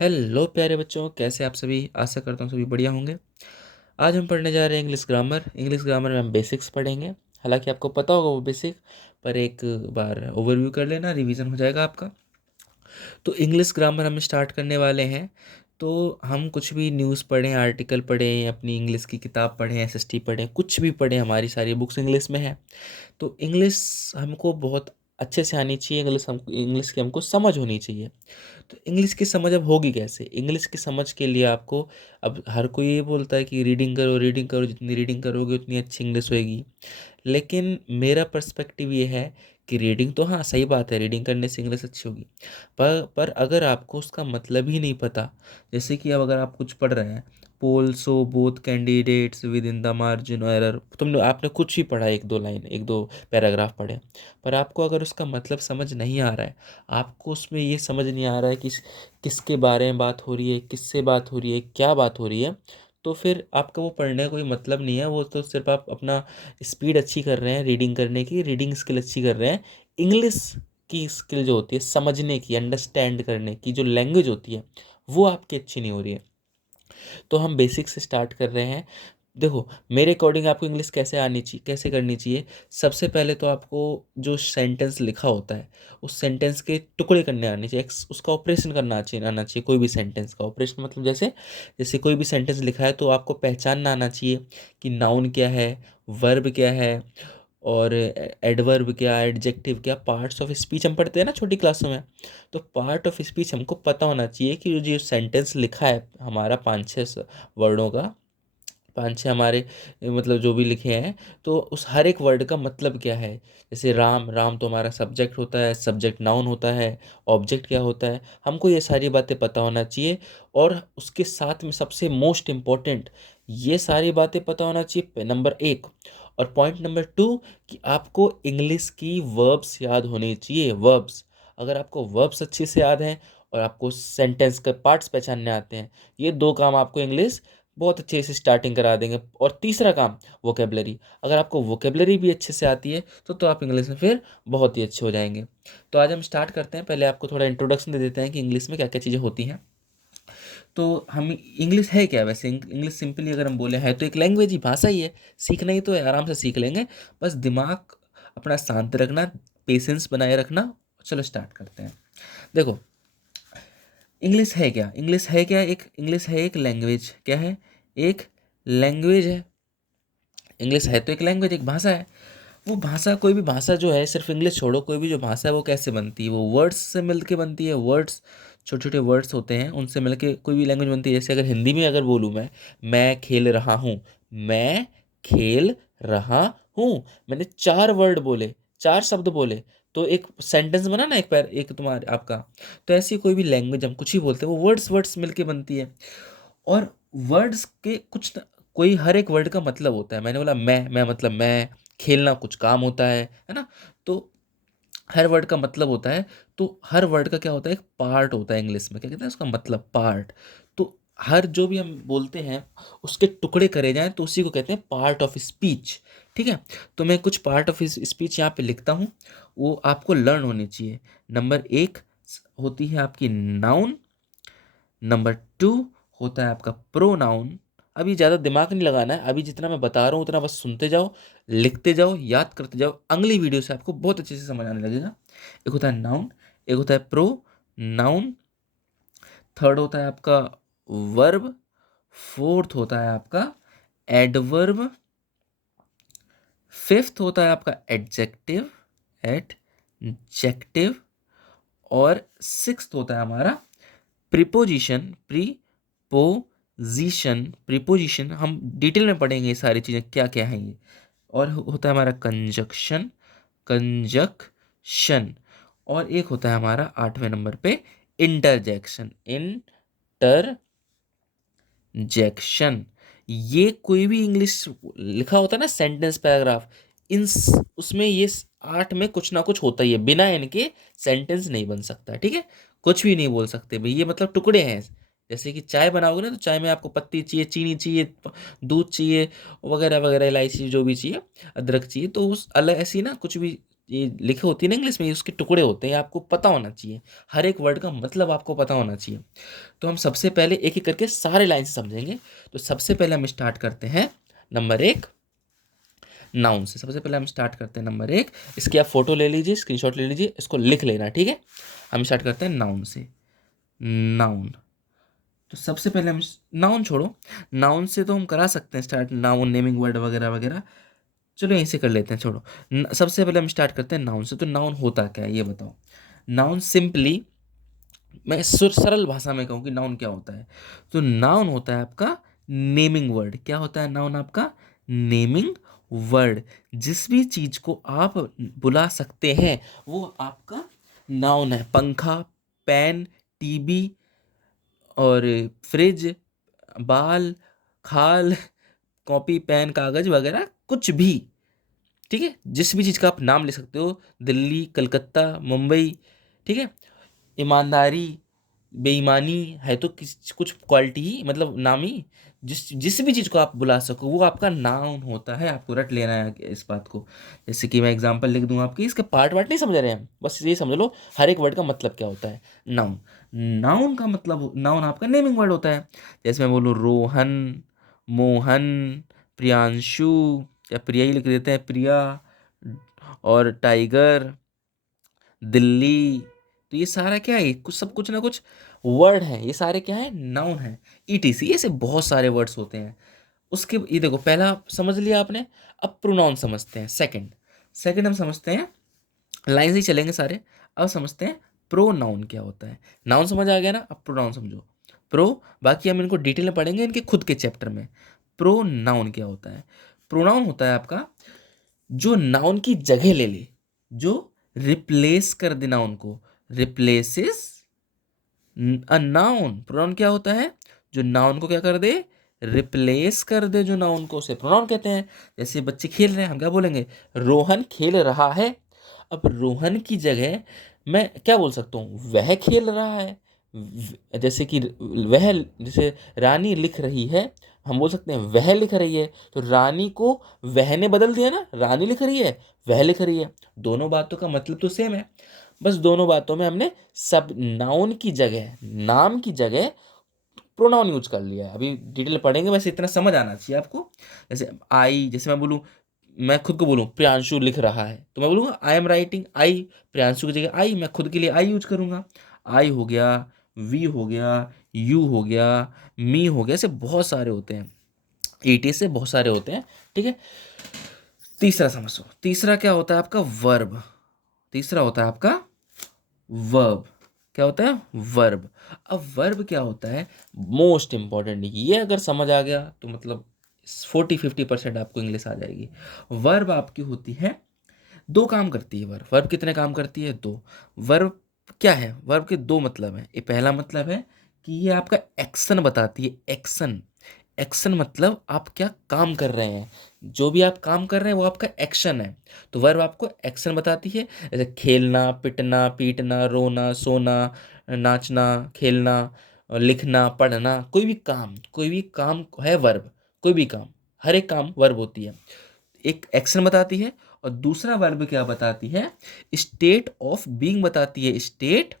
Hello प्यारे बच्चों, कैसे आप सभी। आशा करता हूँ सभी बढ़िया होंगे। आज हम पढ़ने जा रहे हैं इंग्लिश ग्रामर में हम बेसिक्स पढ़ेंगे। हालांकि आपको पता होगा वो बेसिक, पर एक बार ओवरव्यू कर लेना, रिवीजन हो जाएगा आपका। तो इंग्लिश ग्रामर हम स्टार्ट करने वाले हैं। तो हम कुछ भी न्यूज़ पढ़ें, आर्टिकल पढ़ें, अपनी इंग्लिश की किताब पढ़ें, एसएसटी पढ़ें, कुछ भी पढ़ें, हमारी सारी बुक्स इंग्लिश में है। तो इंग्लिश हमको बहुत अच्छे से आनी चाहिए। इंग्लिश की हमको समझ होनी चाहिए। तो इंग्लिश की समझ अब होगी कैसे? इंग्लिश की समझ के लिए आपको, अब हर कोई ये बोलता है कि रीडिंग करो, रीडिंग करो, जितनी रीडिंग करोगे उतनी अच्छी इंग्लिश होएगी। लेकिन मेरा पर्सपेक्टिव ये है कि रीडिंग तो हाँ सही बात है, रीडिंग करने से इंग्लिश अच्छी होगी। पर अगर आपको उसका मतलब ही नहीं पता, जैसे कि अब अगर आप कुछ पढ़ रहे हैं, poll so both candidates within the margin error, तुमने आपने कुछ ही पढ़ा, एक दो लाइन, एक दो पैराग्राफ पढ़े, पर आपको अगर उसका मतलब समझ नहीं आ रहा है, आपको उसमें ये समझ नहीं आ रहा है कि किसके बारे में बात हो रही है, किससे बात हो रही है, क्या बात हो रही है, तो फिर आपका वो पढ़ने का कोई मतलब नहीं है। वो तो सिर्फ आप अपना स्पीड अच्छी कर रहे हैं, रीडिंग करने की रीडिंग स्किल अच्छी कर रहे हैं। इंग्लिश की स्किल जो होती है समझने की, अंडरस्टैंड करने की, जो लैंग्वेज होती है, वो आपकी अच्छी नहीं हो रही है। तो हम बेसिक से स्टार्ट कर रहे हैं। देखो, मेरे अकॉर्डिंग आपको इंग्लिश कैसे आनी चाहिए, कैसे करनी चाहिए। सबसे पहले तो आपको जो सेंटेंस लिखा होता है, उस सेंटेंस के टुकड़े करने आने चाहिए, उसका ऑपरेशन करना चाहिए, आना चाहिए। कोई भी सेंटेंस का ऑपरेशन मतलब जैसे जैसे कोई भी सेंटेंस लिखा है तो आपको पहचानना आना चाहिए कि नाउन क्या है, वर्ब क्या है, और एडवर्ब क्या, एडजेक्टिव क्या, पार्ट्स ऑफ स्पीच हम पढ़ते हैं ना छोटी क्लासों में। तो पार्ट ऑफ स्पीच हमको पता होना चाहिए कि जो सेंटेंस लिखा है हमारा 5-6 वर्डों का, 5-6 हमारे मतलब जो भी लिखे हैं, तो उस हर एक वर्ड का मतलब क्या है। जैसे राम, राम तो हमारा सब्जेक्ट होता है, सब्जेक्ट नाउन होता है, ऑब्जेक्ट क्या होता है, हमको ये सारी बातें पता होना चाहिए। और उसके साथ में सबसे मोस्ट इम्पॉर्टेंट, ये सारी बातें पता होना चाहिए, नंबर 1। और पॉइंट नंबर 2, कि आपको इंग्लिश की वर्ब्स याद होने चाहिए। वर्ब्स, अगर आपको वर्ब्स अच्छे से याद हैं और आपको सेंटेंस के पार्ट्स पहचानने आते हैं, ये दो काम आपको इंग्लिश बहुत अच्छे से स्टार्टिंग करा देंगे। और तीसरा काम, वोकेबलरी। अगर आपको वोकेबलरी भी अच्छे से आती है तो आप इंग्लिश में फिर बहुत ही अच्छे हो जाएंगे। तो आज हम स्टार्ट करते हैं। पहले आपको थोड़ा इंट्रोडक्शन दे देते हैं कि इंग्लिश में क्या क्या चीज़ें होती हैं। तो हम इंग्लिश है क्या वैसे? इंग्लिश सिंपली अगर हम बोले, है तो एक लैंग्वेज ही, भाषा ही है। सीखना ही तो है, आराम से सीख लेंगे। बस दिमाग अपना शांत रखना, पेशेंस बनाए रखना। चलो स्टार्ट करते हैं। देखो, इंग्लिश है क्या? इंग्लिश है एक लैंग्वेज। क्या है? एक लैंग्वेज है। इंग्लिश है तो एक लैंग्वेज, एक भाषा है। वो भाषा, कोई भी भाषा जो है, सिर्फ इंग्लिश छोड़ो, कोई भी जो भाषा है वो कैसे बनती है? वो वर्ड्स से मिलके बनती है। वर्ड्स, छोटे छोटे वर्ड्स होते हैं, उनसे मिलके कोई भी लैंग्वेज बनती है। जैसे अगर हिंदी में अगर बोलूँ मैं खेल रहा हूँ, मैं खेल रहा हूँ, मैंने 4 वर्ड बोले, 4 शब्द बोले, तो एक सेंटेंस बना ना, एक पैर, एक तुम्हारे आपका। तो ऐसी कोई भी लैंग्वेज हम कुछ ही बोलते हैं, वो वर्ड्स वर्ड्स मिलके बनती है। और वर्ड्स के कोई हर एक वर्ड का मतलब होता है। मैंने बोला मैं मतलब मैं, खेलना कुछ काम होता है ना। तो हर वर्ड का मतलब होता है। तो हर वर्ड का क्या होता है? एक पार्ट होता है। इंग्लिश में क्या कहते हैं उसका मतलब? पार्ट। तो हर जो भी हम बोलते हैं उसके टुकड़े करे जाएं तो उसी को कहते हैं पार्ट ऑफ स्पीच। ठीक है। तो मैं कुछ पार्ट ऑफ स्पीच यहाँ पे लिखता हूँ, वो आपको लर्न होनी चाहिए। नंबर 1 होती है आपकी नाउन। नंबर 2 होता है आपका प्रोनाउन। अभी ज़्यादा दिमाग नहीं लगाना है, अभी जितना मैं बता रहा हूँ उतना बस सुनते जाओ, लिखते जाओ, याद करते जाओ। अगली वीडियो से आपको बहुत अच्छे से समझ आने लगेगा। एक होता है नाउन, एक होता है प्रो नाउन, थर्ड होता है आपका वर्ब, फोर्थ होता है आपका एडवर्ब, फिफ्थ होता है आपका एडजेक्टिव, और सिक्स्थ होता है हमारा प्रीपोजिशन। प्रीपोजिशन हम डिटेल में पढ़ेंगे, ये सारी चीज़ें क्या क्या हैं ये। और होता है हमारा कंजक्शन। और एक होता है हमारा 8वें नंबर पे इंटरजेक्शन। इंटरजेक्शन, ये कोई भी इंग्लिश लिखा होता है ना, सेंटेंस, पैराग्राफ, उसमें ये 8 में कुछ ना कुछ होता ही है। बिना इनके सेंटेंस नहीं बन सकता। ठीक है। कुछ भी नहीं बोल सकते भाई, ये मतलब टुकड़े हैं। जैसे कि चाय बनाओगे ना, तो चाय में आपको पत्ती चाहिए, चीनी चाहिए, दूध चाहिए, वगैरह वगैरह, इलायची जो भी चाहिए, अदरक चाहिए, तो उस अलग ऐसी ना कुछ भी ये लिखे होती है ना इंग्लिश में, उसके टुकड़े होते हैं, आपको पता होना चाहिए, हर एक वर्ड का मतलब आपको पता होना चाहिए। तो हम सबसे पहले एक एक करके सारे लाइन से समझेंगे। तो सबसे पहले हम स्टार्ट करते हैं नंबर 1 नाउन से। सबसे पहले हम स्टार्ट करते हैं नंबर 1। इसकी आप फोटो ले लीजिए, स्क्रीनशॉट ले लीजिए, इसको लिख लेना, ठीक है। हम स्टार्ट करते हैं नाउन से। नाउन, तो सबसे पहले हम नाउन छोड़ो, नाउन से तो हम करा सकते हैं स्टार्ट, नाउन नेमिंग वर्ड वगैरह वगैरह, चलो यहीं से कर लेते हैं, छोड़ो। सबसे पहले हम स्टार्ट करते हैं नाउन से। तो नाउन होता क्या है ये बताओ। नाउन सिंपली, मैं सरल भाषा में कहूँ कि नाउन क्या होता है, तो नाउन होता है आपका नेमिंग वर्ड। क्या होता है नाउन आपका? Naming word. जिस भी चीज को आप बुला सकते हैं वो आपका नाउन है। पंखा, पेन, टीवी और फ्रिज, बाल, खाल, कॉपी, पेन, कागज वगैरह, कुछ भी, ठीक है। जिस भी चीज़ का आप नाम ले सकते हो, दिल्ली, कलकत्ता, मुंबई, ठीक है। ईमानदारी, बेईमानी है तो किस कुछ क्वालिटी ही, मतलब नाम ही, जिस जिस भी चीज़ को आप बुला सको वो आपका नाउन होता है। आपको रट लेना है इस बात को। जैसे कि मैं एग्जांपल लिख दूं आपकी, इसके पार्ट वार्ट नहीं समझ रहे हैं हम, बस ये समझ लो हर एक वर्ड का मतलब क्या होता है। नाउन, नाउन का मतलब, नाउन आपका नेमिंग वर्ड होता है। जैसे मैं बोलूँ रोहन, मोहन, प्रियांशु, या प्रिया ही लिख देते हैं, प्रिया, और टाइगर, दिल्ली, तो ये सारा क्या है? कुछ सब कुछ ना कुछ वर्ड है, ये सारे क्या है? नाउन है। ईटीसी, ऐसे बहुत सारे वर्ड्स होते हैं। उसके ये देखो, पहला समझ लिया आपने। अब प्रोनाउन समझते हैं। सेकंड, सेकंड हम समझते हैं, लाइन से ही चलेंगे सारे। अब समझते हैं प्रोनाउन क्या होता है। नाउन समझ आ गया ना, अब प्रोनाउन समझो। प्रो, बाकी हम इनको डिटेल में पढ़ेंगे इनके खुद के चैप्टर में। प्रोनाउन क्या होता है? प्रोनाउन होता है आपका जो नाउन की जगह ले ले, जो रिप्लेस कर दे नाउन को, रिप्लेसेस अ नाउन। प्रोनाउन क्या होता है? जो नाउन को क्या कर दे? रिप्लेस कर दे जो नाउन को, उसे प्रोनाउन कहते हैं। जैसे बच्चे खेल रहे हैं, हम क्या बोलेंगे? रोहन खेल रहा है। अब रोहन की जगह मैं क्या बोल सकता हूँ? वह खेल रहा है। जैसे कि वह, जैसे रानी लिख रही है, हम बोल सकते हैं वह लिख रही है। तो रानी को वह ने बदल दिया ना, रानी लिख रही है, वह लिख रही है। दोनों बातों का मतलब तो सेम है, बस दोनों बातों में हमने सब नाउन की जगह, नाम की जगह प्रोनाउन यूज कर लिया है। अभी डिटेल पढ़ेंगे, वैसे इतना समझ आना चाहिए आपको। जैसे आई, जैसे मैं बोलूँ, मैं खुद को बोलूँ प्रियांशु लिख रहा है, तो मैं बोलूँगा आई एम राइटिंग आई। प्रियांशु की जगह आई, मैं खुद के लिए आई यूज करूँगा। आई हो गया, वी हो गया, यू हो गया, मी हो गया, ऐसे बहुत सारे होते हैं। ईटी से बहुत सारे होते हैं, ठीक है। तीसरा समझो, तीसरा क्या होता है आपका? वर्ब। तीसरा होता है आपका वर्ब। क्या होता है? वर्ब। अब वर्ब क्या होता है? मोस्ट इंपॉर्टेंट, ये अगर समझ आ गया तो मतलब 40-50% आपको इंग्लिश आ जाएगी। वर्ब आपकी होती है, दो काम करती है वर्ब। वर्ब कितने काम करती है? दो। वर्ब क्या है? वर्ब के दो मतलब है। ये पहला मतलब है कि ये आपका एक्शन बताती है। एक्शन, एक्शन मतलब आप क्या काम कर रहे हैं, जो भी आप काम कर रहे हैं वो आपका एक्शन है। तो वर्ब आपको एक्शन बताती है। जैसे खेलना, पिटना, पीटना, रोना, सोना, नाचना, खेलना, लिखना, पढ़ना, कोई भी काम है वर्ब। कोई भी काम, हर एक काम वर्ब होती है। एक एक्शन बताती है, और दूसरा वर्ब क्या बताती है? स्टेट ऑफ बीइंग बताती है। स्टेट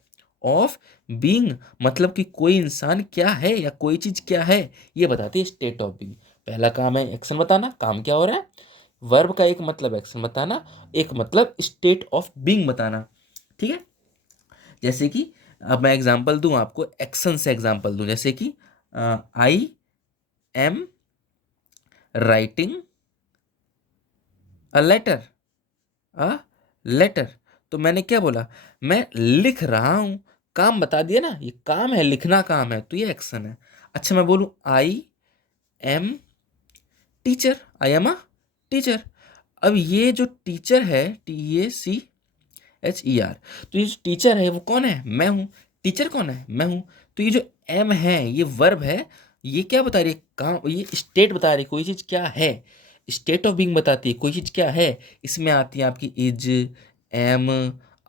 ऑफ बीइंग मतलब कि कोई इंसान क्या है या कोई चीज क्या है, ये बताती है स्टेट ऑफ बीइंग। पहला काम है एक्शन बताना, काम क्या हो रहा है। वर्ब का एक मतलब एक्शन बताना, एक मतलब स्टेट ऑफ बीइंग बताना, ठीक है। जैसे कि अब मैं एग्जांपल दूं आपको, एक्शन से एग्जांपल दूं, जैसे कि I am writing a letter, a letter. तो मैंने क्या बोला? मैं लिख रहा हूं। काम बता दिया ना, ये काम है, लिखना काम है, तो ये एक्शन है। अच्छा, मैं बोलूं I am teacher, I am a teacher. अब ये जो टीचर है, TACHER, तो ये जो टीचर है वो कौन है? मैं हूं। टीचर कौन है? मैं हूं। तो ये जो एम है ये वर्ब है। ये क्या बता रही है? काम, ये स्टेट बता रही है कोई चीज क्या है। स्टेट ऑफ बीइंग बताती है कोई चीज क्या है। इसमें आती है आपकी इज, एम,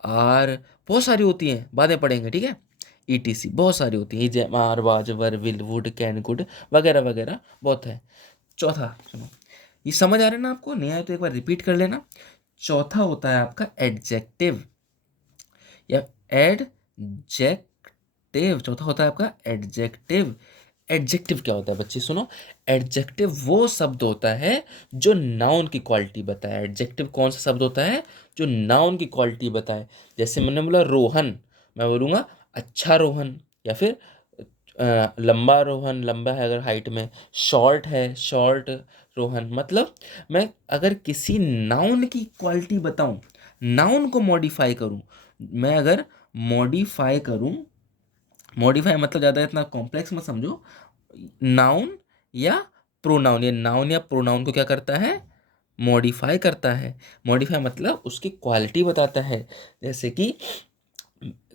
आर, बहुत सारी होती हैं, बाद में पढ़ेंगे, ठीक है। ETC बहुत सारी होती है, is, am, are, was, were, will, would, can, could वगैरह वगैरह बहुत है। चौथा सुनो, ये समझ आ रहा है ना आपको? नहीं आया तो एक बार रिपीट कर लेना। चौथा होता है आपका एडजेक्टिव या एडजेक्टिव। चौथा होता है आपका एडजेक्टिव। एडजेक्टिव क्या होता है बच्चे सुनो। एडजेक्टिव वो शब्द होता है जो नाउन की क्वालिटी बताए। एडजेक्टिव कौन सा शब्द होता है जो नाउन की क्वालिटी बताए। जैसे मैंने बोला रोहन, मैं बोलूँगा अच्छा रोहन, या फिर लंबा रोहन, लंबा है अगर हाइट में, शॉर्ट है शॉर्ट रोहन। मतलब मैं अगर किसी नाउन की क्वालिटी बताऊं, नाउन को मॉडिफाई करूं, मैं अगर मॉडिफाई करूं, मॉडिफाई मतलब ज़्यादा इतना कॉम्प्लेक्स मत समझो, नाउन या प्रोनाउन, ये नाउन या प्रोनाउन को क्या करता है, मॉडिफाई करता है। मॉडिफाई मतलब उसकी क्वालिटी बताता है। जैसे कि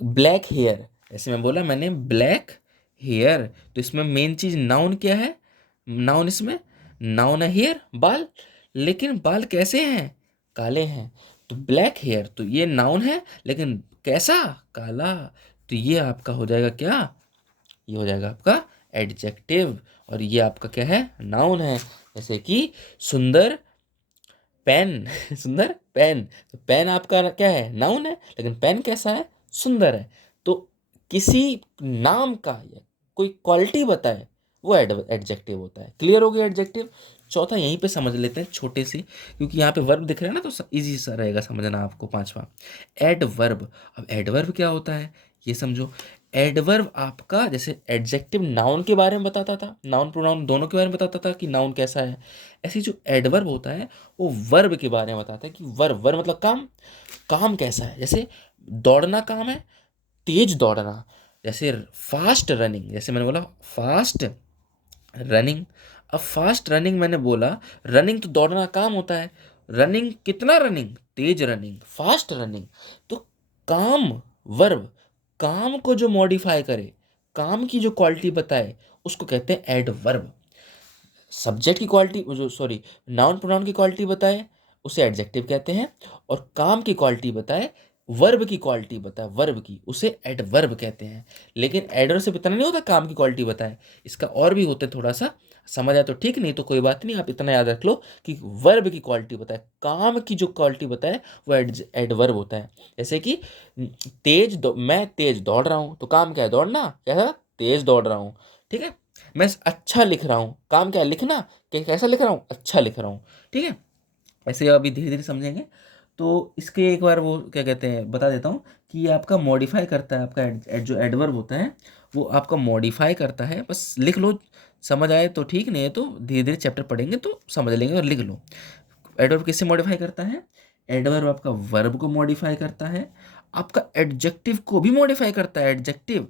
ब्लैक हेयर, जैसे मैं बोला मैंने ब्लैक हेयर, तो इसमें मेन चीज नाउन क्या है, नाउन इसमें नाउन है हेयर बाल, लेकिन बाल कैसे हैं, काले हैं। तो ब्लैक हेयर तो ये नाउन है, लेकिन कैसा, काला। तो ये आपका हो जाएगा क्या, ये हो जाएगा आपका एडजेक्टिव, और ये आपका क्या है, नाउन है। जैसे कि सुंदर पेन सुंदर पेन, तो पेन आपका क्या है, नाउन है, लेकिन पेन कैसा है, सुंदर है। तो किसी नाम का या कोई क्वालिटी बताए वो एडजेक्टिव होता है। क्लियर हो गया एडजेक्टिव। चौथा यहीं पे समझ लेते हैं छोटे से, क्योंकि यहाँ पे वर्ब दिख रहा है ना, तो इजी सा रहेगा समझना आपको। पांचवा एडवर्ब। अब एडवर्ब क्या होता है ये समझो। एडवर्ब आपका जैसे एडजेक्टिव नाउन के बारे में बताता था, नाउन प्रोनाउन दोनों के बारे में बताता था कि नाउन कैसा है, ऐसे जो एडवर्ब होता है वो वर्ब के बारे में बताता है कि वर्ब, वर्ब मतलब काम, काम कैसा है। जैसे दौड़ना काम है, तेज दौड़ना। जैसे फास्ट रनिंग, जैसे मैंने बोला फास्ट रनिंग। अब फास्ट रनिंग मैंने बोला, रनिंग तो दौड़ना काम होता है, रनिंग कितना रनिंग, तेज रनिंग, फास्ट रनिंग। तो काम, वर्ब, काम को जो मॉडिफाई करे, काम की जो क्वालिटी बताए, उसको कहते हैं एडवर्ब। सब्जेक्ट की क्वालिटी जो, सॉरी, नाउन प्रोनाउन की क्वालिटी बताए उसे एडजेक्टिव कहते हैं, और काम की क्वालिटी बताए, वर्ब की क्वालिटी बताए, वर्ब की, उसे एडवर्ब कहते हैं। लेकिन एडवर्ब से इतना नहीं होता काम की क्वालिटी बताए, इसका और भी होता है थोड़ा सा, समझ आया तो ठीक, नहीं तो कोई बात नहीं, आप इतना याद रख लो कि वर्ब की क्वालिटी बताए, काम की जो क्वालिटी बताए वो एडवर्ब होता है। जैसे कि मैं तेज दौड़ रहा हूँ, तो काम क्या है, दौड़ना, कैसा, तेज दौड़ रहा हूँ। ठीक है। मैं अच्छा लिख रहा हूँ, काम क्या है, लिखना, कैसा लिख रहा हूँ, अच्छा लिख रहा हूँ। ठीक है। ऐसे अभी धीरे धीरे समझेंगे। तो इसके एक बार वो क्या कहते हैं बता देता हूँ कि ये आपका मॉडिफाई करता है, आपका जो एडवर्ब होता है वो आपका मॉडिफाई करता है। बस लिख लो, समझ आए तो ठीक, नहीं है तो धीरे धीरे चैप्टर पढ़ेंगे तो समझ लेंगे, और लिख लो। एडवर्ब किससे मॉडिफाई करता है, एडवर्ब आपका वर्ब को मॉडिफाई करता है, आपका एडजेक्टिव को भी मॉडिफाई करता है। एडजेक्टिव,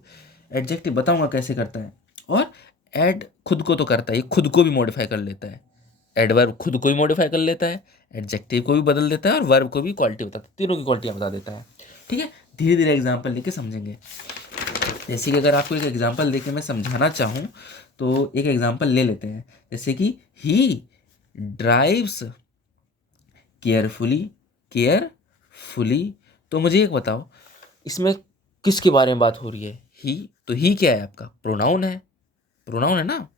एडजेक्टिव बताऊंगा कैसे करता है। और एड खुद को तो करता है, ये खुद को भी मॉडिफाई कर लेता है। एडवर्ब खुद को भी मॉडिफाई कर लेता है, एडजेक्टिव को भी बदल देता है, और वर्ब को भी क्वालिटी बताता है, तीनों की क्वालिटियाँ बता देता है। ठीक है। धीरे धीरे एग्जाम्पल लेके समझेंगे। जैसे कि अगर आपको एक एग्जाम्पल देके मैं समझाना चाहूँ तो एक एग्जाम्पल ले लेते हैं। जैसे कि ही ड्राइव्स केयरफुली, केयरफुली। तो मुझे एक बताओ इसमें किसके बारे में बात हो रही है, ही। तो ही क्या है आपका, प्रोनाउन है, प्रोनाउन है ना।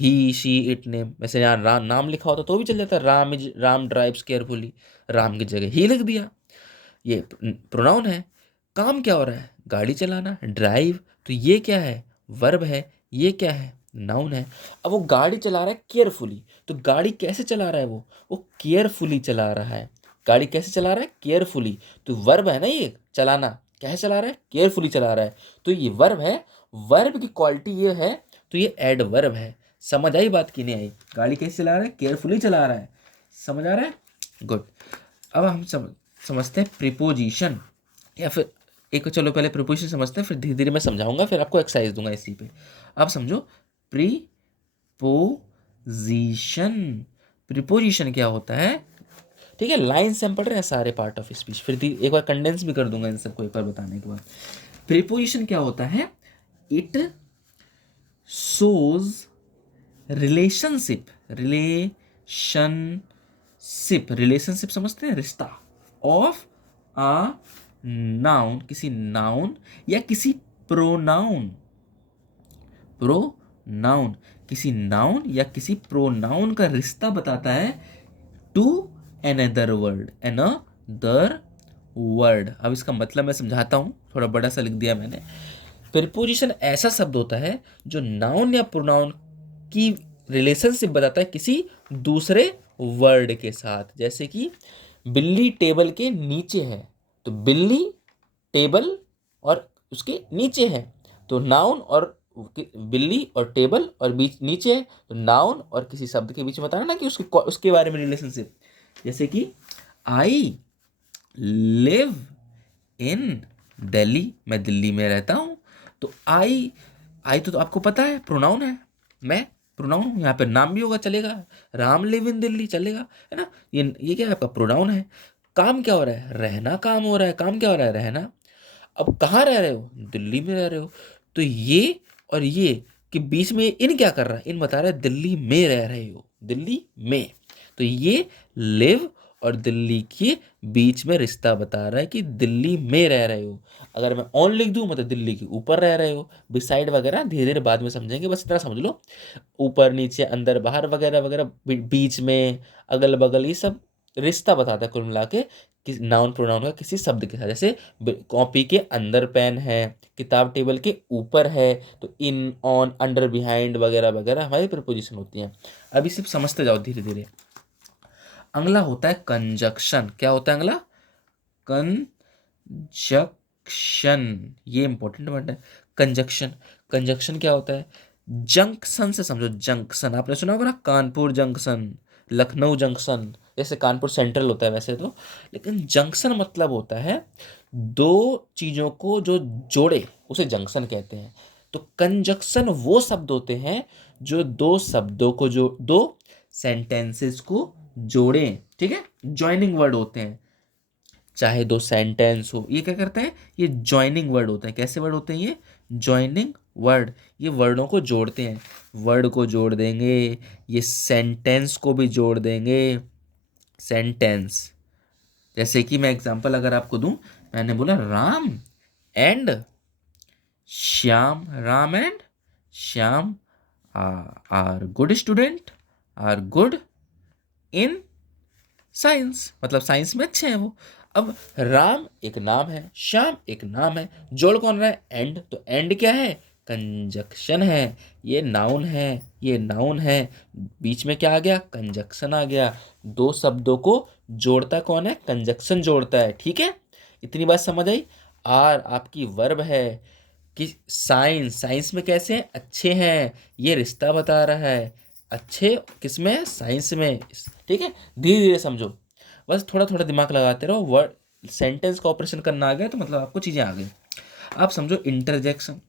ही शी इट नेम, वैसे यहाँ राम नाम लिखा होता तो भी चल जाता, राम ड्राइव्स केयरफुली, राम की जगह ही लिख दिया। ये प्रोनाउन है। काम क्या हो रहा है, गाड़ी चलाना, ड्राइव। तो ये क्या है, वर्ब है। ये क्या है, नाउन है। अब वो गाड़ी चला रहा है केयरफुली, तो गाड़ी कैसे चला रहा है, वो केयरफुली चला रहा है। गाड़ी कैसे चला रहा है, केयरफुली। तो वर्ब है ना ये चलाना, कैसे चला रहा है, केयरफुली चला रहा है। तो ये वर्ब है, वर्ब की क्वालिटी ये है, तो ये एडवर्ब है। समझ आई बात कि नहीं आई, गाड़ी कैसे चला रहा है, केयरफुली चला रहा है। समझ आ रहा है, गुड। अब हम समझते हैं प्रीपोजिशन, या फिर एक, चलो पहले प्रीपोजिशन समझते हैं, फिर धीरे धीरे मैं समझाऊंगा, फिर आपको एक्सरसाइज दूंगा इसी पे। अब समझो प्रीपोजिशन। प्रीपोजिशन क्या होता है, ठीक है, लाइन से हम पढ़ रहे हैं सारे पार्ट ऑफ स्पीच, फिर एक बार कंडेंस भी कर दूंगा इन सबको एक बार बताने के बाद। प्रीपोजिशन क्या होता है, इट शोज रिलेशनशिप, रिलेशनशिप समझते हैं, रिश्ता, ऑफ अ नाउन, किसी नाउन या किसी प्रोनाउन, प्रोनाउन किसी नाउन या किसी प्रोनाउन का रिश्ता बताता है to another word, the word. अब इसका मतलब मैं समझाता हूँ, थोड़ा बड़ा सा लिख दिया मैंने। प्रीपोजिशन ऐसा शब्द होता है जो नाउन या प्रोनाउन की रिलेशनशिप बताता है किसी दूसरे वर्ड के साथ। जैसे कि बिल्ली टेबल के नीचे है, तो बिल्ली टेबल और उसके नीचे है, तो नाउन और बिल्ली और टेबल और बीच नीचे है, तो नाउन और किसी शब्द के बीच में बताना ना कि उसके उसके बारे में रिलेशनशिप। जैसे कि आई लिव इन दिल्ली, मैं दिल्ली में रहता हूँ। तो आई, आई तो आपको पता है प्रोनाउन है, मैं प्रोनाउन हूँ, यहाँ पे नाम भी होगा चलेगा, राम लिव इन दिल्ली चलेगा, है ना। ये क्या है, आपका प्रोनाउन है। काम क्या हो रहा है, रहना काम हो रहा है, काम क्या हो रहा है, रहना। अब कहाँ रह रहे हो, दिल्ली में रह रहे हो, तो ये और ये के बीच में इन क्या कर रहा है, इन बता रहा है दिल्ली में रह रहे हो, दिल्ली में। तो ये लिव और दिल्ली के बीच में रिश्ता बता रहा है कि दिल्ली में रह रहे हो। अगर मैं ऑन लिख दूं मतलब दिल्ली के ऊपर रह रहे हो, बिसाइड वगैरह धीरे धीरे बाद में समझेंगे, बस इतना समझ लो। ऊपर नीचे अंदर बाहर वगैरह वगैरह, बीच में अगल बगल, ये सब रिश्ता बताता है कुल मिला के नाउन प्रोनाउन का किसी शब्द के साथ। जैसे कॉपी के अंदर पेन है, किताब टेबल के ऊपर है, तो इन ऑन अंडर बिहाइंड वगैरह वगैरह हमारी प्रीपोजिशन होती हैं। अभी सिर्फ समझते जाओ धीरे धीरे। अगला होता है कंजक्शन। क्या होता है अगला, कंजक्शन। ये इंपॉर्टेंट वर्ड है, कंजक्शन। कंजक्शन क्या होता है, जंक्शन से समझो, जंक्शन आपने सुना होगा ना, कानपुर जंक्शन, लखनऊ जंक्शन, जैसे कानपुर सेंट्रल होता है वैसे तो, लेकिन जंक्शन मतलब होता है दो चीजों को जो जोड़े, उसे जंक्शन कहते हैं। तो कंजक्शन वो शब्द होते हैं जो दो शब्दों को, जो दो सेंटेंसेस को जोड़े, ठीक है, ज्वाइनिंग वर्ड होते हैं। चाहे दो सेंटेंस हो, ये क्या करते हैं, ये ज्वाइनिंग वर्ड होते हैं। कैसे वर्ड होते हैं ये, ज्वाइनिंग वर्ड। ये वर्डों को जोड़ते हैं, वर्ड को जोड़ देंगे, ये सेंटेंस को भी जोड़ देंगे, सेंटेंस। जैसे कि मैं एग्जांपल अगर आपको दूं, मैंने बोला Ram and Shyam, Ram and Shyam are good student, are good in science, मतलब साइंस में अच्छे हैं वो। अब राम एक नाम है, श्याम एक नाम है, जोड़ कौन रहा है, एंड। तो एंड क्या है, कंजक्शन है। ये नाउन है, ये नाउन है, बीच में क्या आ गया, कंजक्शन आ गया। दो शब्दों को जोड़ता कौन है, कंजक्शन जोड़ता है, ठीक है। इतनी बात समझ आई। आर आपकी वर्ब है कि साइंस, साइंस में कैसे हैं, अच्छे हैं, ये रिश्ता बता रहा है, अच्छे किसमें, साइंस में, ठीक है। धीरे धीरे समझो, बस थोड़ा थोड़ा दिमाग लगाते रहो। वर्ड सेंटेंस का ऑपरेशन करना आ गया तो मतलब आपको चीजें आ गई। आप समझो इंटरजेक्शन,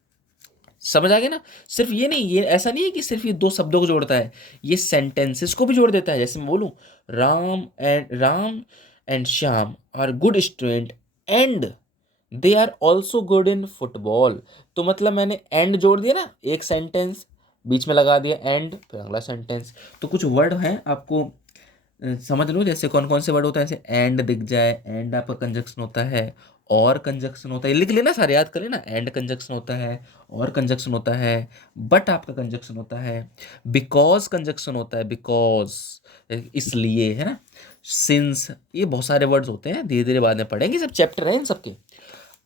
समझ आ गया ना। सिर्फ ये नहीं, ये ऐसा नहीं है कि सिर्फ ये दो शब्दों को जोड़ता है, ये सेंटेंसेस को भी जोड़ देता है। जैसे मैं बोलूं Ram and Shyam are good student and they are also good in football. तो मतलब मैंने एंड जोड़ दिया ना, एक सेंटेंस बीच में लगा दिया एंड, फिर अगला सेंटेंस। तो कुछ वर्ड हैं आपको समझ लो, जैसे कौन कौन से वर्ड होता है, जैसे एंड दिख जाए, एंड आपका कंजक्शन होता है, और कंजक्शन होता है, लिख लेना सारे, याद कर लेना। एंड कंजक्शन होता है, और कंजक्शन होता है, बट आपका कंजक्शन होता है, बिकॉज कंजक्शन होता है, बिकॉज इसलिए, है ना, सिंस। ये बहुत सारे वर्ड्स होते हैं, धीरे धीरे बाद में पढ़ेंगे, सब चैप्टर है इन सबके।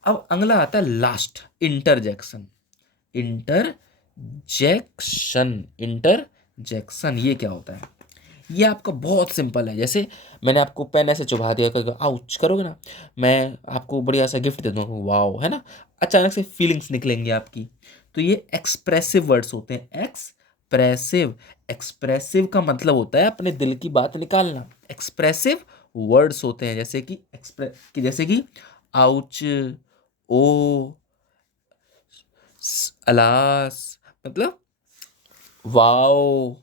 अब अगला आता है लास्ट, इंटरजेक्शन। इंटरजेक्शन, इंटरजेक्शन ये क्या होता है, ये आपका बहुत सिंपल है। जैसे मैंने आपको पेन ऐसे चुभा दिया, कहोगे आउच करोगे ना, मैं आपको बढ़िया सा गिफ्ट दे दूंगा, वाओ, है ना, अचानक से फीलिंग्स निकलेंगी आपकी। तो ये एक्सप्रेसिव वर्ड्स होते हैं, एक्सप्रेसिव। एक्सप्रेसिव का मतलब होता है अपने दिल की बात निकालना, एक्सप्रेसिव वर्ड्स होते हैं। जैसे कि जैसे कि आउच, ओ, अलास, मतलब वाओ,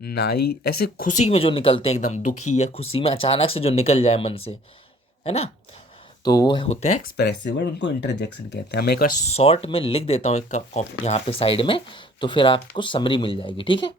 नाई, ऐसे खुशी में जो निकलते हैं, एकदम दुखी या खुशी में अचानक से जो निकल जाए मन से, है ना, तो वो होते हैं एक्सप्रेसिव वर्ड, उनको इंटरजेक्शन कहते हैं। मैं एक बार शॉर्ट में लिख देता हूँ एक का यहाँ पे साइड में, तो फिर आपको समरी मिल जाएगी, ठीक है।